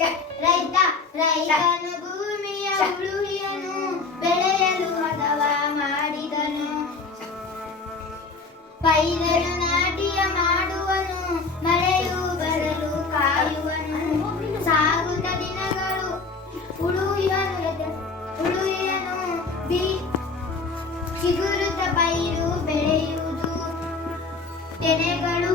ರೈತ ರೈತನು ಭೂಮಿಯ ಉಳುಹಿಯನು ಬೆಳೆಯಲು ಹದವ ಮಾಡಿದನು. ಪೈರನು ನಾಟಿಯ ಮಾಡುವನು ಮಳೆಯು ಬರಲು ಕಾಯುವನು. ಸಾಗುತ್ತ ದಿನಗಳು ಉಳುಹಿಯನು ಚಿಗುರುತ್ತ ಪೈರು ಬೆಳೆಯುವುದು. ತೆನೆಗಳು